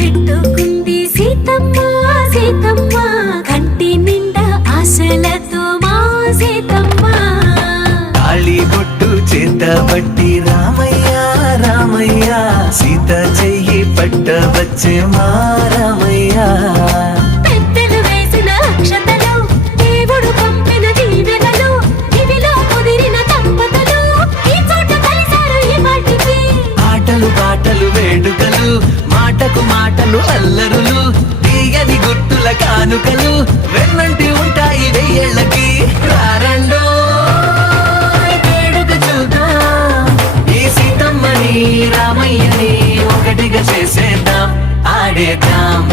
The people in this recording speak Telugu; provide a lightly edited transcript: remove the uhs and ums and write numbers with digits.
పెట్టుకుంది సీతమ్మ సీతమ్మ కంటి నిండా ఆశలతో మా సీతమ్మ తాళి బొట్టు చేతబట్టి రామయ్య రామయ్య సీత చెయ్యి పట్టవచ్చే మా రామయ్య పెద్దలు వేసిన అక్షతలు దేవుడు పంపిన దీవెనలు ఇవిలో కుదిరిన దంపతులు ఈ చోట కలిసారు ఈ వాటికి ఆటలు పాటలు వేడుకలు మాటకు మాటలు అల్లరులు తీయని గుట్టుల కానుకలు వెన్నంటి ఉంటాయి వెయ్యేళ్ళకి రారండో వేడుక చూద్దాం ఈ సీతమ్మని రామయ్యని ఒకటిగా చేసేద్దాం ఆడేద్దాం